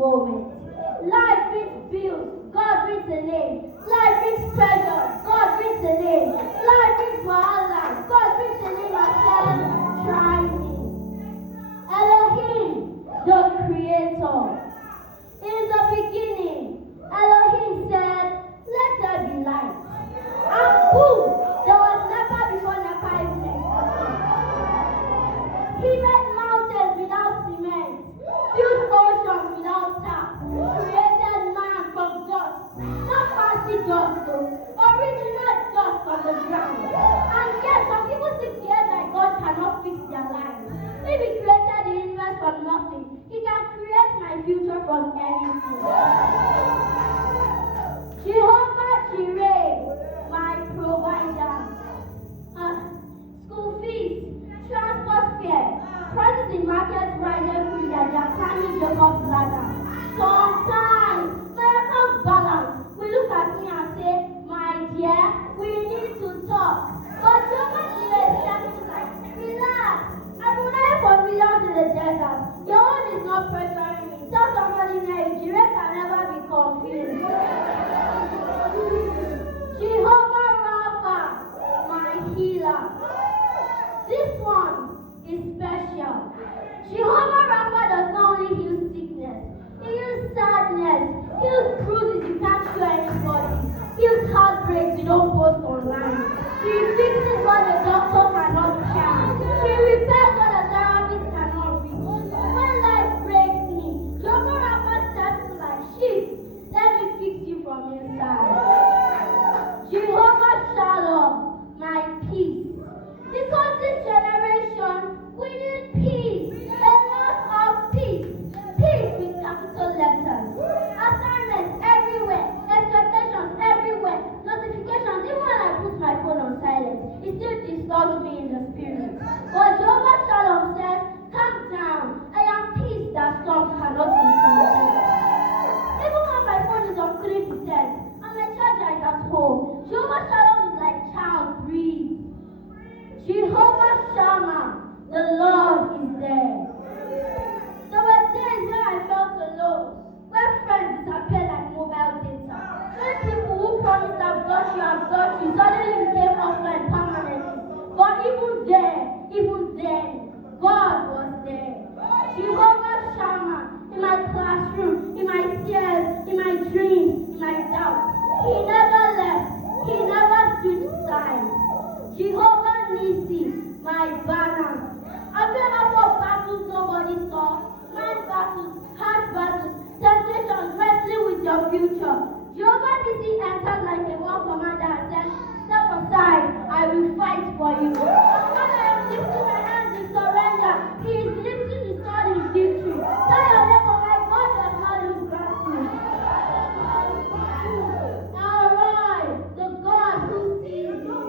moment. Life brings bills, God brings a name. Life brings pressure, God brings a name. Life brings wahala, God brings a name and says, try me. Elohim, the creator. In the beginning, Elohim said, let there be light. And boom, there was never before never even existed. He made mountains without cement, built oceans without tap, created man from dust, not fancy dust though, original dust from the ground. And yet, some people think that God cannot fix their lives. If He created the universe from nothing, He can create my future from anything. Jehovah Jireh, my provider. School fees, transport fare, prices in markets rise every year. They are climbing Jacob's ladder. Sometimes, my account balance will look at me and say, my dear, we need to talk. But Jehovah Jireh is like, relax. I've been there for millions in the desert. Your own is not pressuring me. Tell somebody now, Jireh can never be confused. Jehovah Rapha, my healer. This one is special. Jehovah Rapha does not only heal sickness, He heals sadness, He heals bruises you can't show anybody, He heals heartbreaks you don't post online. He fixes what the doctor cannot cure. He repairs what the therapist cannot reach. When life breaks me, Jehovah Rapha steps in like sheep. Let me fix you from inside. Jehovah Shalom, my peace. Because this generation, we need peace. A lot of peace. Peace with capital letters. Assignments everywhere. Expectations everywhere. Notifications. Even when I put my phone on silent, it still disturbs me in the spirit. But Jehovah Shalom says, calm down. I am peace that storms cannot be contained. Even when my phone is on 3% and my charger is at home, Jehovah Shalom is like, child, breathe. Jehovah Shammah, the Lord is there. There were days when I felt alone, where friends disappeared like mobile data. When people who promised I've got you, suddenly became offline permanently. But even then, God was there. Jehovah Shammah, in my classroom, in my tears, in my dreams, in my doubts. He never left. He never switched sides. Jehovah Nissi, my banner. Have you ever fought battles nobody saw? Mind battles, heart battles, temptations, wrestling with your future. Jehovah Nissi entered like a war commander and said, step aside, I will fight for you. And when I am lifting my hands in surrender, He is lifting His sword in victory. Tell your neighbor, my God does not lose battle. Alright, the God who sees me.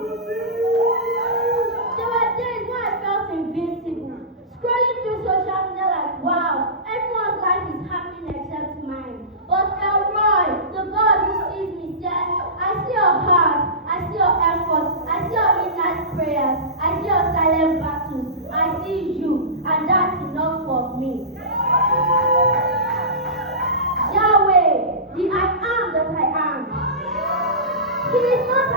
There were days when I felt invincible. Scrolling through social media like, wow, everyone's life is happening except mine. But Elroy, the God who sees me, said, I see your heart, I see your effort, I see your midnight prayers, I see your silent battles, I see you, and that's enough for me. Yahweh, the I am that I am. He is not